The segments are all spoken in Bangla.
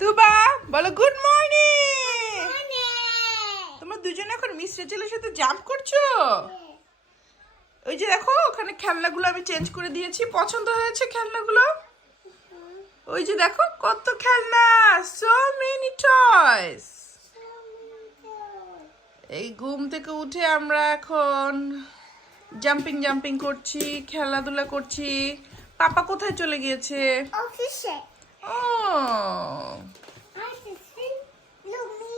তুবা বলো গুড মর্নিং তোমরা দুজনে এখন মিস্টার ছেলের সাথে জাম্প করছ? ওই যে দেখো ওখানে খেলনাগুলো আমি চেঞ্জ করে দিয়েছি। পছন্দ হয়েছে খেলনাগুলো? ওই যে দেখো কত খেলনা! সো মেনি টয়স এই ঘুম থেকে উঠে আমরা এখন জাম্পিং জাম্পিং করছি খেলাধুলা করছি। পাপা কোথায় চলে গিয়েছে? Officer. ও I just think, look me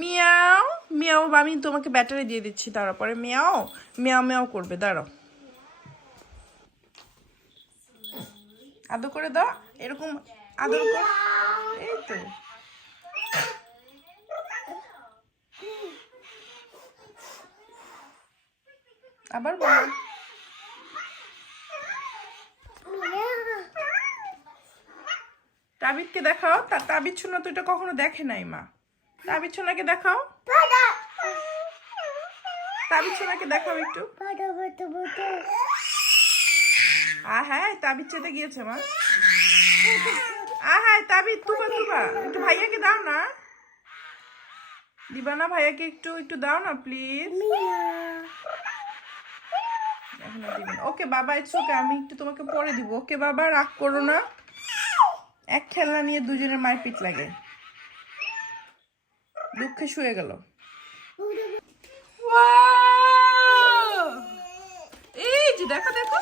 মিয়াও মিয়াও আমি তোমাকে ব্যাটারি দিয়ে দিচ্ছি তারপরে মিয়াও মিয়াও মিয়াও করবে দাঁড়াও। আদর করে দাও এরকম আদর কর। এই তো। আবার বলো। তাবিদকে দেখাও। তা তাবিদ শোনা তো এটা কখনো দেখে নাই, মা। তাবিদ সোনাকে দেখাও. তাবিদ সোনাকে দেখাও একটু. আ হ্যাঁ তাবিদ চেতে গিয়েছে, মা। আ হ্যাঁ তাবিদ তুবা তুবা একটু ভাইয়াকে দাও না। দিবা না ভাইয়াকে একটু একটু দাও না, প্লিজ। ওকে বাবা ইটস ওকে আমি একটু তোমাকে পরে দিব। ওকে বাবা, রাগ করো না। এক খেলনা নিয়ে দুজনের মারপিট লাগে। দুঃখে শুয়ে গেল। এই যে দেখো দেখো।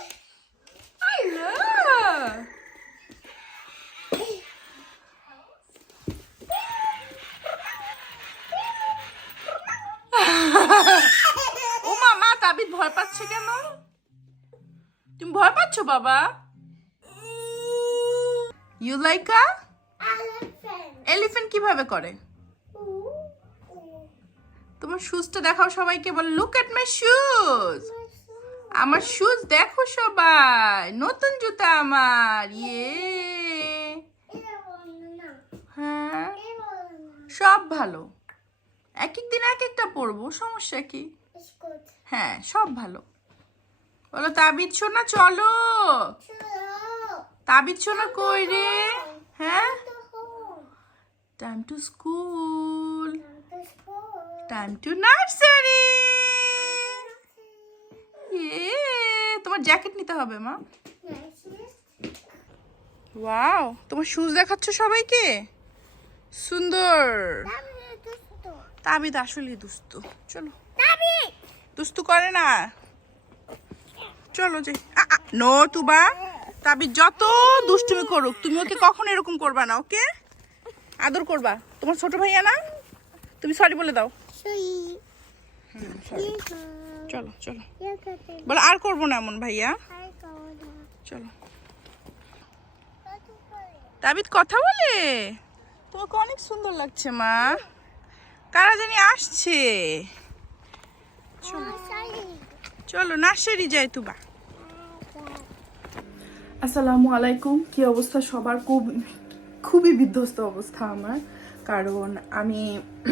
ও মা মা তাবিদ ভয় পাচ্ছে কেন? তুমি ভয় পাচ্ছ, বাবা? You like a. এলিফ্যান্ট কীভাবে করে? তোমার শুজটা দেখাও সবাইকে বল লুক এট মাই শুজ আমার শুজ দেখো সবাই নতুন জুতা আমার ইয়ে। হ্যাঁ। সব ভালো। এক এক দিন এক একটা পরবো সমস্যা কি? হ্যাঁ সব ভালো। বলো তাবিদ শোনা চলো। তাবিদ শোনা কই রে? হ্যাঁ? Time to school time to nursery তোমার জ্যাকেট নিতে হবে মা. ওয়াও তোমার শুজ দেখাচ্ছ সবাইকে? সুন্দর। তাবিদ আসলেই দুস্থ চলো. দুস্তু করে না। চলো যে নো তুবা। তাবিদ যত দুষ্টুমি করুক তুমি ওকে কখনো এরকম করবা না ওকে? আদর করবা। তোমার ছোট ভাইয়া না? তুমি সরি বলে দাও. চলো চলো। বলো আর করব না এমন ভাইয়া. চলো? তাবিদ কথা বলে? তোমাকে অনেক সুন্দর লাগছে মা। কারা জানি আসছে? sorry. চলো। নার্সারি যাই তুবা আসসালামু আলাইকুম। কি অবস্থা সবার? খুব, খুবই বিধ্বস্ত অবস্থা আমার। কারণ আমি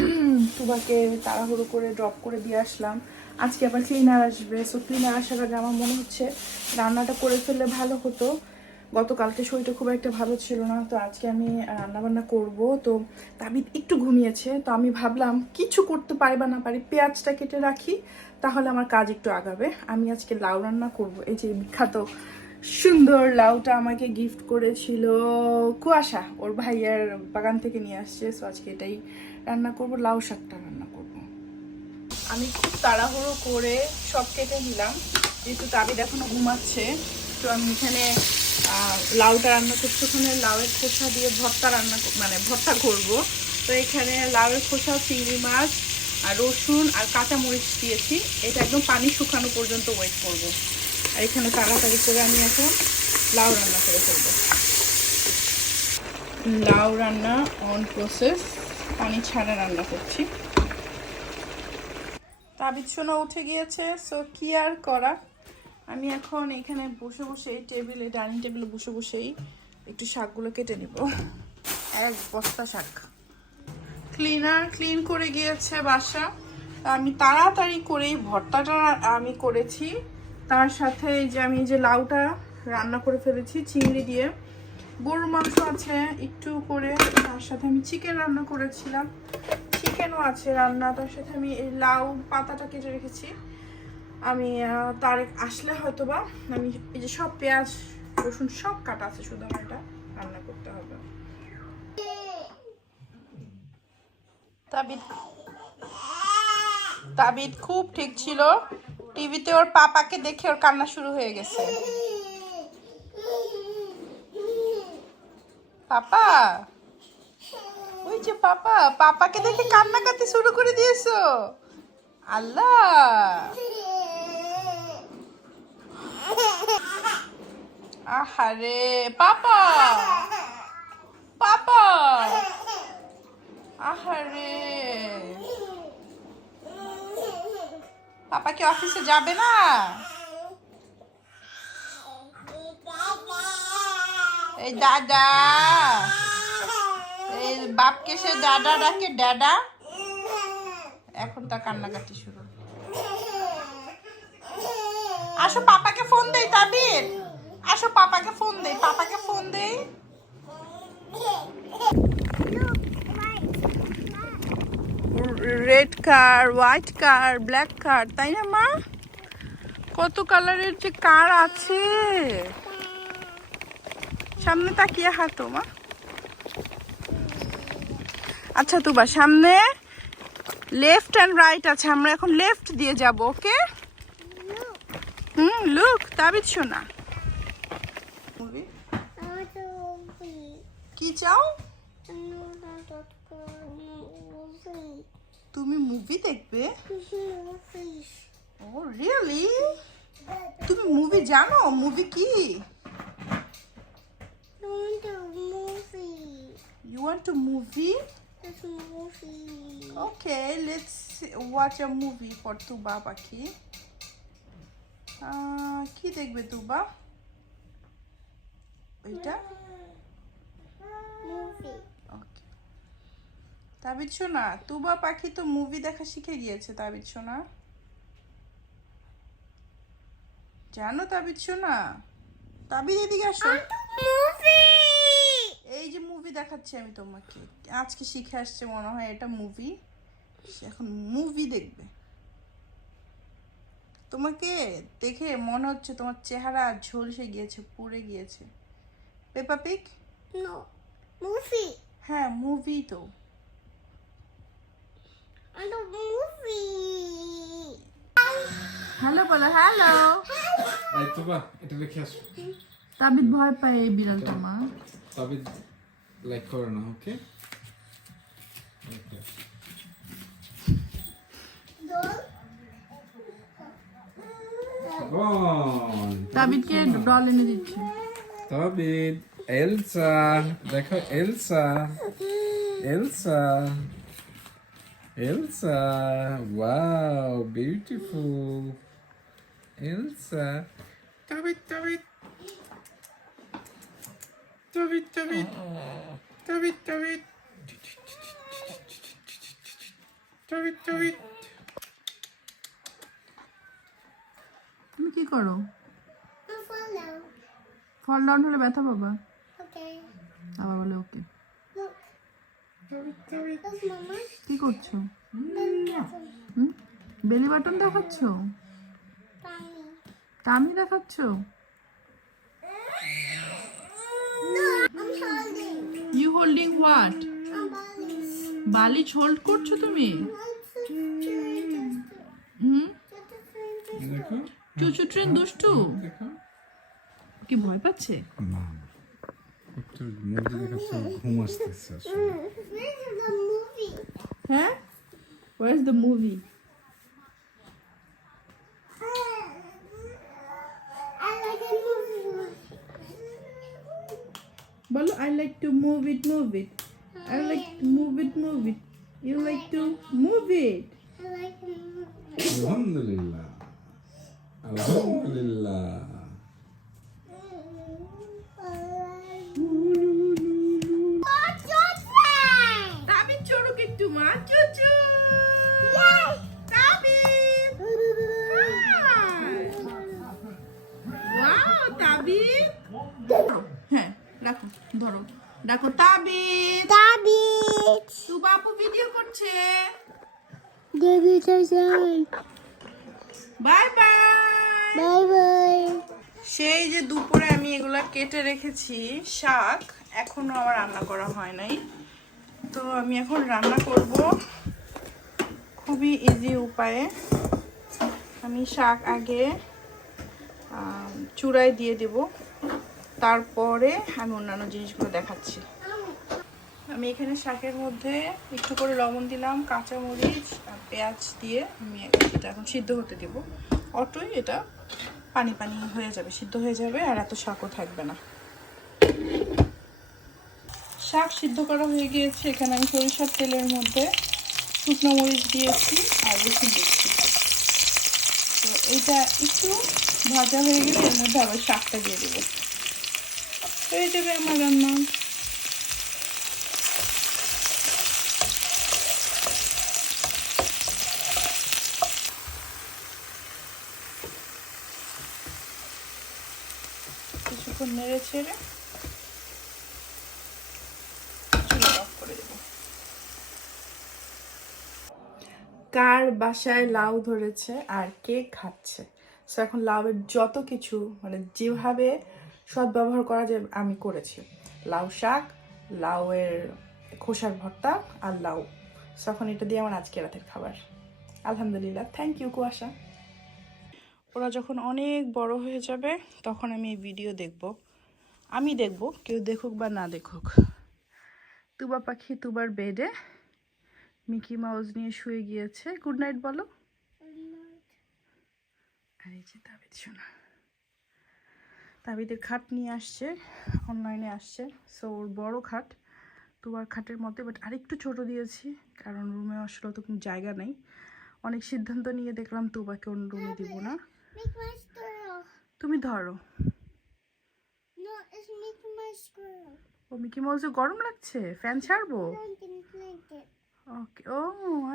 তুবাকে তাড়াহুড়ো করে ড্রপ করে দিয়ে আসলাম। আজকে আবার ক্লিনার আসবে। সো ক্লিনার আসার আগে আমার মনে হচ্ছে রান্নাটা করে ফেললে ভালো হতো। গতকালকে শরীরটা খুব একটা ভালো ছিল না। তো আজকে আমি রান্নাবান্না করব। তো তাবিদ একটু ঘুমিয়েছে। তো আমি ভাবলাম কিছু করতে পারি বা না পারি, পেঁয়াজটা কেটে রাখি। তাহলে আমার কাজ একটু আগাবে। আমি আজকে লাউ রান্না করব। এই যে বিখ্যাত সুন্দর লাউটা আমাকে গিফট করেছিল কুয়াশা, ওর ভাইয়ার বাগান থেকে নিয়ে আসছে। সো আজকে এটাই রান্না করব, লাউ শাকটা রান্না করব। আমি খুব তাড়াহুড়ো করে সব কেটে নিলাম। যেহেতু তাবিদ এখনও ঘুমাচ্ছে, তো আমি এখানে লাউটা রান্না করছি। ওখানে লাউয়ের খোসা দিয়ে ভর্তা রান্না মানে ভর্তা করব। তো এখানে লাউয়ের খোসা, চিংড়ি মাছ, আর রসুন আর কাঁচা মরিচ দিয়েছি। এটা একদম পানি শুকানো পর্যন্ত ওয়েট করব। আর এখানে তাড়াতাড়ি করে আমি এখন লাউ রান্না করে ফেলব। লাউ রান্না অন প্রসেস পানি ছাড়া রান্না করছি। তাবিদ সোনা উঠে গিয়েছে সো কি আর করা? আমি এখন এখানে বসে বসে এই টেবিলে, ডাইনিং টেবিলে বসে বসেই একটু শাকগুলো কেটে নিব। এক বস্তা শাক। ক্লিনার ক্লিন করে গিয়েছে বাসা। আমি তাড়াতাড়ি করেই ভর্তাটা আমি করেছি। তার সাথে এই যে আমি যে লাউটা রান্না করে ফেলেছি, চিংড়ি দিয়ে। গরুর মাংস আছে একটু করে, তার সাথে আমি চিকেন রান্না করেছিলাম। চিকেনও আছে রান্না, তার সাথে আমি এই লাউ পাতাটা কেটে রেখেছি। আমি তারেক আসলে হয়তো বা আমি এই যে সব পেঁয়াজ, রসুন সব কাটা আছে, শুধু আমার এটা রান্না করতে হবে। তাবিদ তাবিদ খুব ঠিক ছিল। টিভিতে ওর পাপাকে দেখে ওর কান্না শুরু হয়ে গেছে। পাপা? ওই যে পাপা, পাপাকে দেখে কান্নাকাটি শুরু করে দিয়েছ। আল্লাহ! আহারে, পাপা! পাপা কি অফিসে যাবে না? এই দাদা, এই বাপকে সে দাদা ডাকে, দাদা। এখন তার কান্নাকাটি শুরু। আসো পাপাকে ফোন দেই, তাবির। আসো পাপাকে ফোন দেই, পাপাকে ফোন দেই। Red car white car black car তাই না মা? কত কালারের যে কার আছে। সামনে তাকিয়ে হাঁটো মা। আচ্ছা তুবা সামনে লেফট অ্যান্ড রাইট আছে আমরা এখন লেফট দিয়ে যাব ওকে হুম লুক তাবিদ শোনা কি চাও? তুমি মুভি দেখবে ও রিয়েলি তুমি মুভি জানো মুভি কি You want to movie? Yes, movie. Okay, let's watch a movie for Tuba Paki. কি দেখবে তুবা এটা মুভি তাবিদ শোনা তুবা পাখি তো মুভি দেখা শিখে গিয়েছে তাবিদ শোনা জানো তাবিদ শোনা তাবিদ এদিকে আসো। এই যে মুভি দেখাচ্ছি আমি তোমাকে। আজকে শিখে আসছে মনে হয় এটা মুভি এখন মুভি দেখবে। তোমাকে দেখে মনে হচ্ছে তোমার চেহারা ঝলসে গিয়েছে পুড়ে গিয়েছে। Peppa pig No, movie. হ্যাঁ মুভি তো I don't movie. হ্যালো বলো হ্যালো। এই তো বা এটা রেখে আসো। তাবিদ ভয় পায় এই বিড়ালটা মা। তবে লাইক করো না ওকে তাবিদকে ডল এনে দিচ্ছে। তবিদ এলসা দেখো Elsa Elsa Elsa. Tub it, tub it. Tub it, tub it. Tub it, tub it. Tub it, tub it. তুমি কি করো ফল ডাউন হলে ব্যথা পাবা বাবা বলে ওকে কি করছ বেলি বাটন দেখাচ্ছ টামি দেখাচ্ছ. You holding what holding. Hold করছ তুমি হুম চুচু ট্রেন দুষ্টু কি ভয় পাচ্ছে না মুভি দেখাচ্ছে ঘুম আসতেছে. হ্যাঁ where is the movie I like a movie. বলো I like to move it move it I like to move it move it you like to move it I like a movie. আলহামদুলিল্লাহ আলহামদুলিল্লাহ What's your friend? তাবিদ চড়ুক একটু মা চুচু তাবিদ রাখো ধরো ডাকো তাবিদ Daddy. আপু ভিডিও করছে Baby Tarzan. Bye bye Bye bye. সেই যে দুপুরে আমি এগুলা কেটে রেখেছি শাক এখনও আমার রান্না করা হয় নাই তো আমি এখন রান্না করব খুবই ইজি উপায়ে আমি শাক আগে চূড়ায় দিয়ে দেব তারপরে আমি অন্যান্য জিনিসগুলো দেখাচ্ছি। আমি এখানে শাকের মধ্যে একটু করে লবণ দিলাম কাঁচামরিচ আর পেঁয়াজ দিয়ে আমি এটা এখন সিদ্ধ হতে দেব। অটোই এটা পানি পানি হয়ে যাবে, সিদ্ধ হয়ে যাবে আর এত শাকও থাকবে না। শাক সিদ্ধ করা হয়ে গিয়েছে, এখানে আমি সরিষার তেলের মধ্যে শুকনো মরিচ দিয়েছি আর রসুন দিচ্ছি তো এইটা একটু ভাজা হয়ে গেলে এর মধ্যে আবার শাকটা দিয়ে দেবো। হয়ে যাবে আমার রান্না। কিছুক্ষণ নেড়ে ছেড়ে কার বাসায় লাউ ধরেছে আর কে খাচ্ছে? সো এখন লাউয়ের যত কিছু মানে যেভাবে সদ্ব্যবহার করা যে আমি করেছি। লাউ শাক লাউয়ের খোসার ভর্তা আর লাউ। সো এখন এটা দিয়ে আমার আজকে রাতের খাবার। আলহামদুলিল্লাহ। থ্যাংক ইউ কুয়াশা। ওরা যখন অনেক বড় হয়ে যাবে তখন আমি এই ভিডিও দেখব। আমি দেখব কেউ দেখুক বা না দেখুক। তুবা পাখি তুবার বেডে মিকি মাউস নিয়ে শুয়ে গিয়েছে। গুড নাইট বলো। আর এই যে তাবিদ শোনা। তাবিদের খাট নিয়ে আসছে অনলাইনে আসছে। সো ওর বড় খাট তুবার খাটের মধ্যে বাট আরেকটু ছোট দিয়েছি কারণ রুমে আসলে তো কোনো জায়গা নেই। অনেক সিদ্ধান্ত নিয়ে দেখলাম তুবাকে অন্য রুমে দিব না. তুমি ধরো. ও মিকি মাউসে গরম লাগছে? ফ্যান ছাড়বো. ওকে ও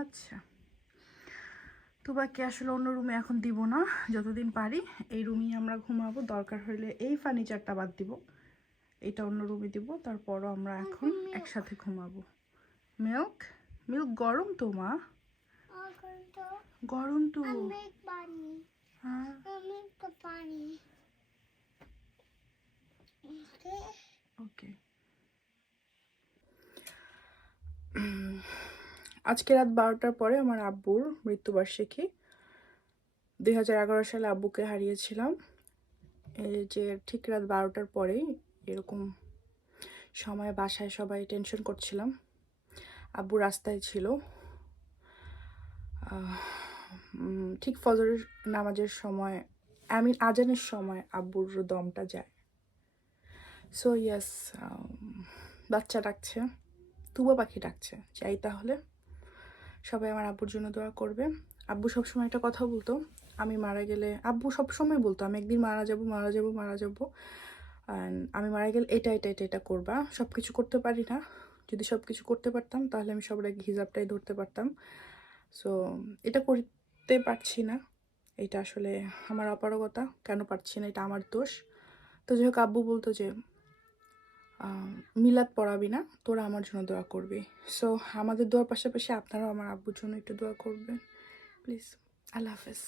আচ্ছা। তোবাকে আসলে অন্য রুমে এখন দিব না যতদিন পারি। এই রুমেই আমরা ঘুমাবো দরকার হলে এই ফার্নিচারটা বাদ দিব। এটা অন্য রুমে দিব তারপরও আমরা এখন একসাথে ঘুমাবো। মিল্ক মিল্ক গরম তো মা. গরম তো. হ্যাঁ. ওকে আজকে রাত বারোটার পরে আমার আব্বুর মৃত্যুবার্ষিকী। দুই হাজার এগারো সালে আব্বুকে হারিয়েছিলাম। এই যে ঠিক রাত বারোটার পরেই এরকম সময় বাসায় সবাই টেনশন করছিলাম। আব্বু রাস্তায় ছিল। ঠিক ফজরের নামাজের সময় আমিন আজানের সময় আব্বুর দমটা যায়। সো ইয়াস বাচ্চা ডাকছে, তুবা পাখি ডাকছে। যাই তাহলে। সবাই আমার আব্বুর জন্য দোয়া করবে। আব্বু সবসময় একটা কথা বলতো, আমি মারা গেলে, আব্বু সবসময় বলতো, আমি একদিন মারা যাব মারা যাব মারা যাব। And আমি মারা গেলে এটা এটা এটা এটা করবা। সব কিছু করতে পারি না। যদি সব কিছু করতে পারতাম, তাহলে আমি সবার আগে হিসাবটাই ধরতে পারতাম। সো এটা করতে পারছি না। এটা আসলে আমার অপারগতা, কেন পারছি না, এটা আমার দোষ। তো যাই হোক, আব্বু বলতো যে মিলাদ পড়াবি না, তোরা আমার জন্য দোয়া করবি। সো আমাদের দোয়ার পাশাপাশি আপনারাও আমার আব্বুর জন্য একটু দোয়া করবেন। প্লিজ আল্লাহ হাফেজ।